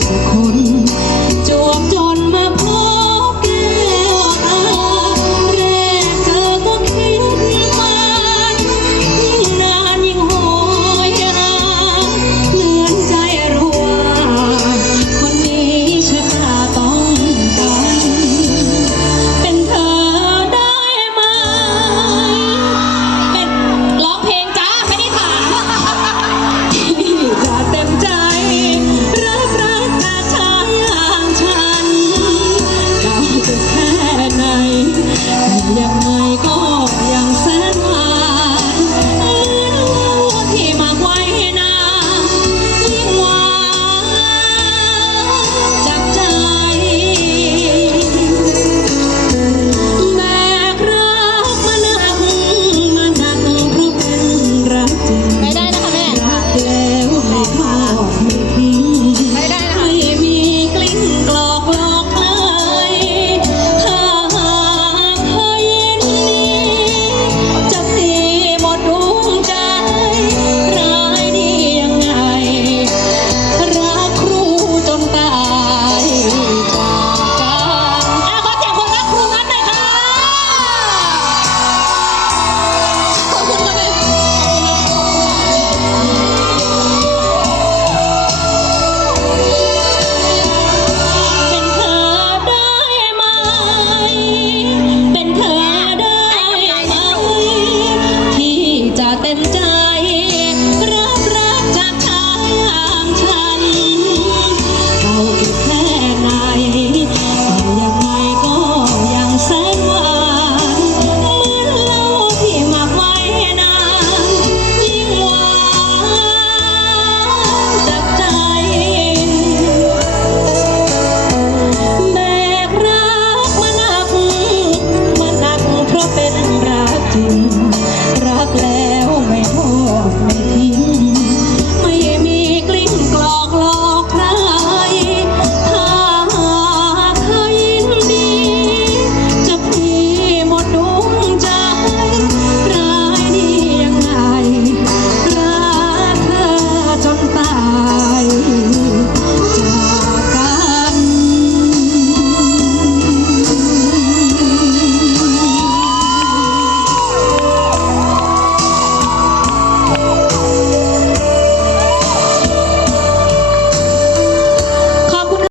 এখন Yeah.